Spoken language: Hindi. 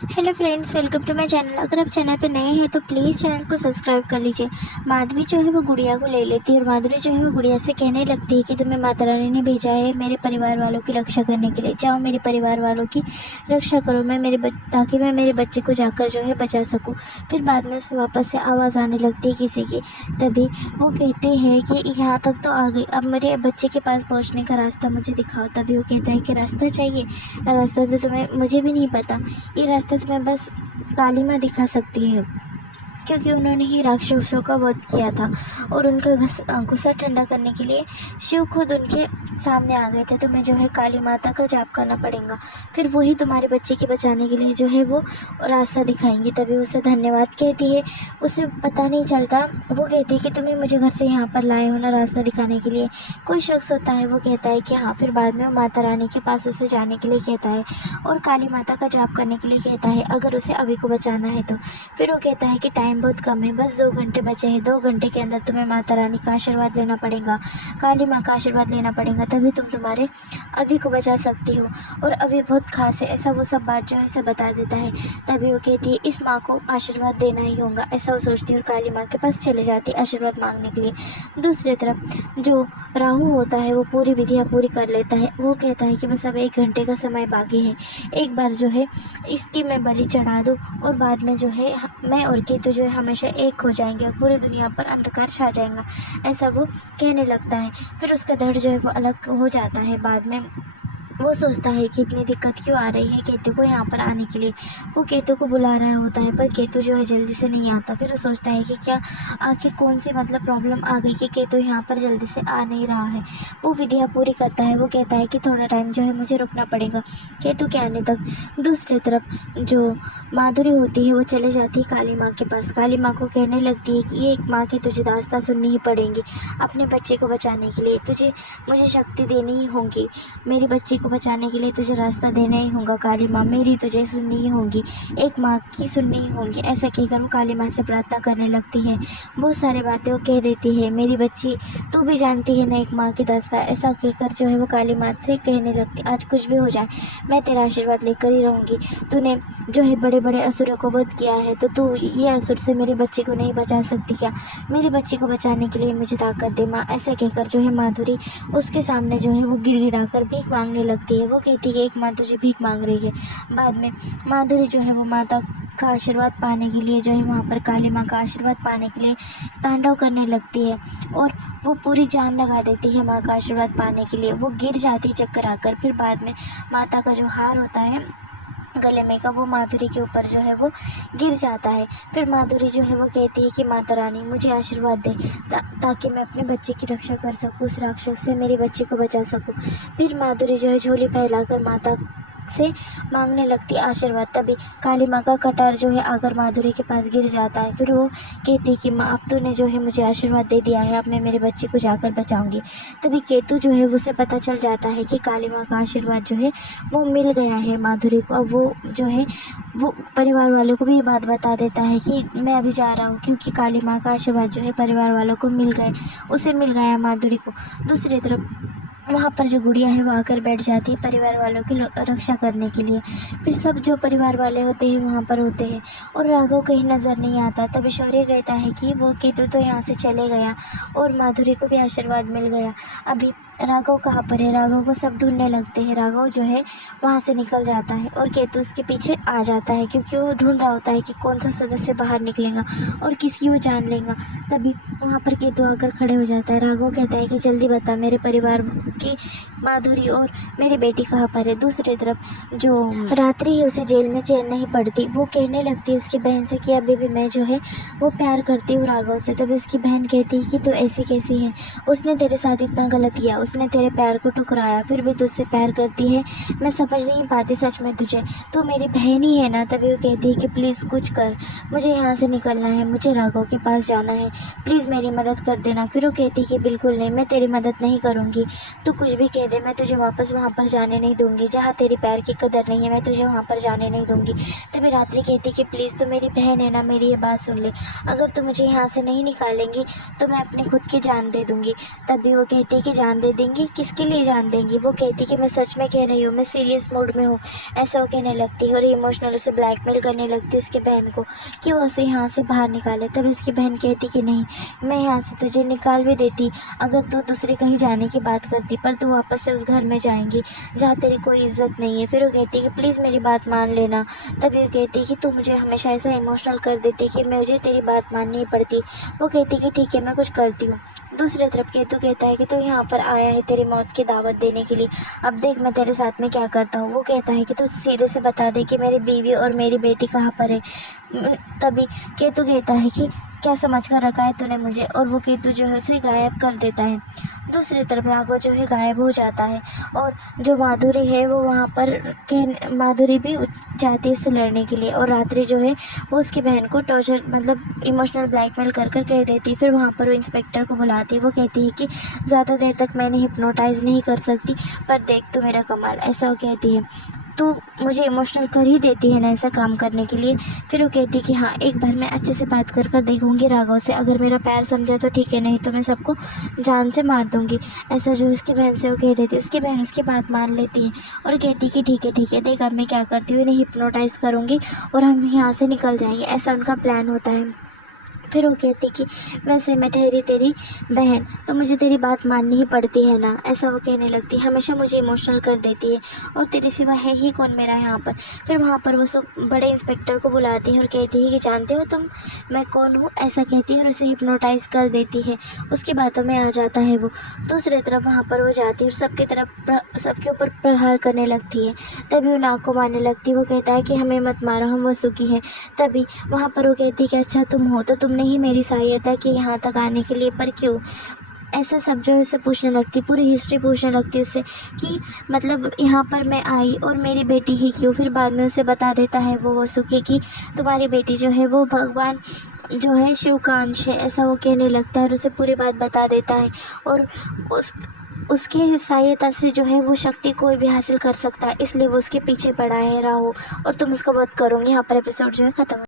Hello friends, welcome to my channel. अगर आप चैनल पे नए हैं तो प्लीज़ चैनल को सब्सक्राइब कर लीजिए। माधवी जो है वो गुड़िया को ले लेती है और माधुरी जो है वो गुड़िया से कहने लगती है कि तुम्हें माता रानी ने भेजा है मेरे परिवार वालों की रक्षा करने के लिए। जाओ मेरे परिवार वालों की रक्षा करो, ताकि मैं मेरे बच्चे को जाकर जो है बचा सकूँ। फिर बाद में उससे वापस से आवाज़ आने लगती है किसी की। तभी वो कहती है कि यहाँ तक तो आ गई, अब मेरे बच्चे के पास पहुँचने का रास्ता मुझे दिखाओ। तभी वो कहता है कि रास्ता चाहिए, रास्ता तो मुझे भी नहीं पता, ये रास्ता तुम्हें बस काली माँ दिखा सकती है, क्योंकि उन्होंने ही राक्षसों का वध किया था और उनका गुस्सा ठंडा करने के लिए शिव खुद उनके सामने आ गए थे। तुम्हें जो है काली माता का जाप करना पड़ेगा, फिर वही तुम्हारे बच्चे के बचाने के लिए जो है वो रास्ता दिखाएंगी। तभी उसे धन्यवाद कहती है। उसे पता नहीं चलता, वो कहती है कि तुम्हें मुझे घर से यहाँ पर लाए हो ना रास्ता दिखाने के लिए। कोई शख्स होता है, वो कहता है कि हाँ। फिर बाद में वो माता रानी के पास उसे जाने के लिए कहता है और काली माता का जाप करने के लिए कहता है, अगर उसे अभी को बचाना है तो। फिर वो कहता है कि टाइम बहुत कम है, बस 2 घंटे बचे हैं। 2 घंटे के अंदर तुम्हें माता रानी का आशीर्वाद लेना पड़ेगा, काली माँ का आशीर्वाद लेना पड़ेगा, तभी तुम तुम्हारे अभी को बचा सकती हो। और अभी बहुत खास है, ऐसा वो सब बात जो है उसे बता देता है। तभी वो कहती है इस माँ को आशीर्वाद देना ही होगा, ऐसा वो सोचती है और काली माँ के पास चले जाती है आशीर्वाद मांगने के लिए। दूसरी तरफ जो राहु होता है वो पूरी विधियाँ पूरी कर लेता है। वो कहता है कि बस अब 1 घंटे का समय बाकी है, एक बार जो है इसकी मैं बलि चढ़ा दूँ और बाद में जो है मैं और केतु जो है हमेशा एक हो जाएंगे और पूरी दुनिया पर अंधकार छा जाएगा, ऐसा वो कहने लगता है। फिर उसका धड़ जो है वो अलग हो जाता है। बाद में वो सोचता है कि इतनी दिक्कत क्यों आ रही है केतु को यहाँ पर आने के लिए। वो केतु को बुला रहा होता है पर केतु जो है जल्दी से नहीं आता। फिर वो सोचता है कि क्या आखिर कौन सी प्रॉब्लम आ गई कि केतु यहाँ पर जल्दी से आ नहीं रहा है। वो विधियाँ पूरी करता है। वो कहता है कि थोड़ा टाइम जो है मुझे रुकना पड़ेगा केतु के आने तक। दूसरी तरफ जो माधुरी होती है वो चले जाती है काली माँ के पास। काली माँ को कहने लगती है कि ये एक माँ की तुझे दास्तां सुननी ही पड़ेगी अपने बच्चे को बचाने के लिए। तुझे मुझे शक्ति देनी ही होगी, मेरे बच्चे को बचाने के लिए तुझे रास्ता देना ही होगा। काली माँ मेरी तुझे सुननी ही होगी, एक माँ की सुननी ही होगी। ऐसा कहकर वो काली माँ से प्रार्थना करने लगती है। बहुत सारी बातें वो कह देती है, मेरी बच्ची तू भी जानती है ना एक माँ की दास्तां। ऐसा कहकर जो है वो काली माँ से कहने लगती, आज कुछ भी हो जाए मैं तेरा आशीर्वाद लेकर ही रहूँगी। तूने जो है बड़े बड़े असुरों को वध किया है, तो तू ये असुर से मेरे बच्चे को नहीं बचा सकती क्या? मेरे बच्चे को बचाने के लिए मुझे ताकत दे माँ। ऐसा कहकर जो है माधुरी उसके सामने जो है वो गिड़गिड़ाकर भीख मांगने लगती है। वो कहती है एक माँ तुझे भीख मांग रही है। बाद में माधुरी जो है वो माता का आशीर्वाद पाने के लिए जो है वहाँ पर काली माँ का आशीर्वाद पाने के लिए तांडव करने लगती है और वो पूरी जान लगा देती है माँ का आशीर्वाद पाने के लिए। वो गिर जाती है चक्कर आकर। फिर बाद में माता का जो हार होता है गले में का, वो माधुरी के ऊपर जो है वो गिर जाता है। फिर माधुरी जो है वो कहती है कि माता रानी मुझे आशीर्वाद दे, ताकि मैं अपने बच्चे की रक्षा कर सकूँ, उस राक्षस से मेरे बच्चे को बचा सकूँ। फिर माधुरी जो है झोली फैलाकर माता से मांगने लगती आशीर्वाद। तभी काली माँ का कटार जो है आकर माधुरी के पास गिर जाता है। फिर वो कहती कि माँ अब तूने जो है मुझे आशीर्वाद दे दिया है, अब मैं मेरे बच्चे को जाकर बचाऊंगी। तभी केतु जो है उसे पता चल जाता है कि काली माँ का आशीर्वाद जो है वो मिल गया है माधुरी को। अब वो जो है वो परिवार वालों को भी ये बात बता देता है कि मैं अभी जा रहा हूँ, क्योंकि काली माँ का आशीर्वाद जो है परिवार वालों को उसे मिल गया माधुरी को। दूसरी तरफ वहाँ पर जो गुड़िया है वो आकर बैठ जाती है परिवार वालों की रक्षा करने के लिए। फिर सब जो परिवार वाले होते हैं वहाँ पर होते हैं और राघव कहीं नज़र नहीं आता। तभी शौर्य कहता है कि वो केतु तो यहाँ से चले गया और माधुरी को भी आशीर्वाद मिल गया, अभी राघव कहाँ पर है? राघव को सब ढूंढने लगते हैं। राघव जो है वहाँ से निकल जाता है और केतु उसके पीछे आ जाता है, क्योंकि वो ढूंढ रहा होता है कि कौन सा सदस्य बाहर निकलेगा और किसकी वो जान लेगा। तभी वहाँ पर केतु आकर खड़े हो जाता है। राघव कहता है कि जल्दी बता मेरे परिवार की माधुरी और मेरी बेटी कहाँ पर है। दूसरी तरफ जो रात्रि है उसे जेल में चैन नहीं पड़ती। वो कहने लगती है उसकी बहन से कि अभी भी मैं जो है वो प्यार करती हूँ राघव से। तभी उसकी बहन कहती है कि तू ऐसी कैसी है, उसने तेरे साथ इतना गलत किया, उसने तेरे प्यार को ठुकराया, फिर भी तुझसे प्यार करती है। मैं समझ नहीं पाती सच में तुझे, तू मेरी बहन ही है ना। तभी वो कहती है कि प्लीज़ कुछ कर, मुझे यहाँ से निकलना है, मुझे राघव के पास जाना है, प्लीज़ मेरी मदद कर देना। फिर वो कहती है कि बिल्कुल नहीं, मैं तेरी मदद नहीं करूँगी, तू कुछ भी कह दे, मैं तुझे वापस वहाँ पर जाने नहीं दूंगी। जहाँ तेरे पैर की कदर नहीं है मैं तुझे वहाँ पर जाने नहीं दूंगी। तभी रात्रि कहती कि प्लीज़ तू मेरी बहन है ना, मेरी ये बात सुन ले, अगर तू मुझे यहाँ से नहीं निकालेंगी तो मैं अपनी खुद की जान दे दूंगी। तभी वो कहती है कि जान दे देंगी? किसके लिए जान देंगी? वो कहती कि मैं सच में कह रही हूँ, मैं सीरियस मूड में हूँ, ऐसा वो कहने लगती है और इमोशनल उसे ब्लैकमेल करने लगती है उसकी बहन को कि वो उसे यहाँ से बाहर निकाले। तब उसकी बहन कहती कि नहीं, मैं यहाँ से तुझे निकाल भी देती अगर तू दूसरी कहीं जाने की बात करती, पर तू वापस से उस घर में जाएंगी जहाँ तेरी कोई इज्जत नहीं है। फिर वो कहती है कि प्लीज़ मेरी बात मान लेना। तभी वो कहती है कि तू मुझे हमेशा ऐसा इमोशनल कर देती कि मुझे तेरी बात माननी ही पड़ती। वो कहती कि ठीक है, मैं कुछ करती हूँ। दूसरी तरफ केतु कहता है कि तू यहाँ पर आया है तेरी मौत की दावत देने के लिए, अब देख मैं तेरे साथ में क्या करता हूँ। वो कहता है कि तू सीधे से बता दे कि मेरी बीवी और मेरी बेटी कहाँ पर है। तभी केतु कहता है कि क्या समझ कर रखा है तूने मुझे, और वो केतु जो है उसे गायब कर देता है। दूसरी तरफ राघव जो है गायब हो जाता है और जो माधुरी है वो वहाँ पर माधुरी भी जाती है उससे लड़ने के लिए, और रात्रि जो है वो उसकी बहन को टॉर्चर मतलब इमोशनल ब्लैकमेल कर कर कह देती है। फिर वहाँ पर वो इंस्पेक्टर को बुलाती है। वो कहती है कि ज़्यादा देर तक मैंने हिप्नोटाइज़ नहीं कर सकती, पर देख तू मेरा कमाल, ऐसा वो कहती है। तू मुझे इमोशनल कर ही देती है ना ऐसा काम करने के लिए। फिर वो कहती कि हाँ, एक बार मैं अच्छे से बात कर कर देखूँगी राघव से, अगर मेरा पैर समझा तो ठीक है, नहीं तो मैं सबको जान से मार दूँगी। ऐसा जो उसकी बहन से वो कह देती है। उसकी बहन उसकी बात मान लेती है और कहती कि ठीक है, देख अब मैं क्या करती हूँ, इन्हें हिप्नोटाइज़ करूँगी और हम यहाँ से निकल जाएंगे, ऐसा उनका प्लान होता है। फिर वो कहती कि वैसे मैं ठहरी तेरी बहन, तो मुझे तेरी बात माननी ही पड़ती है ना, ऐसा वो कहने लगती है। हमेशा मुझे इमोशनल कर देती है और तेरे सिवा है ही कौन मेरा यहाँ पर। फिर वहाँ पर वो सब बड़े इंस्पेक्टर को बुलाती है और कहती है कि जानते हो तुम मैं कौन हूँ, ऐसा कहती है और उसे हिप्नोटाइज़ कर देती है। उसकी बातों में आ जाता है वो। दूसरी तरफ वहाँ पर वो जाती है और सबके ऊपर प्रहार करने लगती है। तभी वो नाक को मारने लगती है। वो कहता है कि हमें मत मारो, हम वसुकी हैं। तभी वहाँ पर वो कहती है कि अच्छा तुम हो, तो तुमने ही मेरी सहायता की यहाँ तक आने के लिए, पर क्यों, ऐसा सब जो है उससे पूछने लगती, पूरी हिस्ट्री पूछने लगती उससे कि मतलब यहाँ पर मैं आई और मेरी बेटी ही क्यों। फिर बाद में उसे बता देता है वो वसुकी कि तुम्हारी बेटी जो है वो भगवान जो है शिव का अंश है, ऐसा वो कहने लगता है और उसे पूरी बात बता देता है। और उसके सहायता से जो है वो शक्ति कोई भी हासिल कर सकता है, इसलिए वो उसके पीछे पड़ा है राहु, और तुम उसका वध करोगे। यहाँ पर एपिसोड जो है ख़त्म।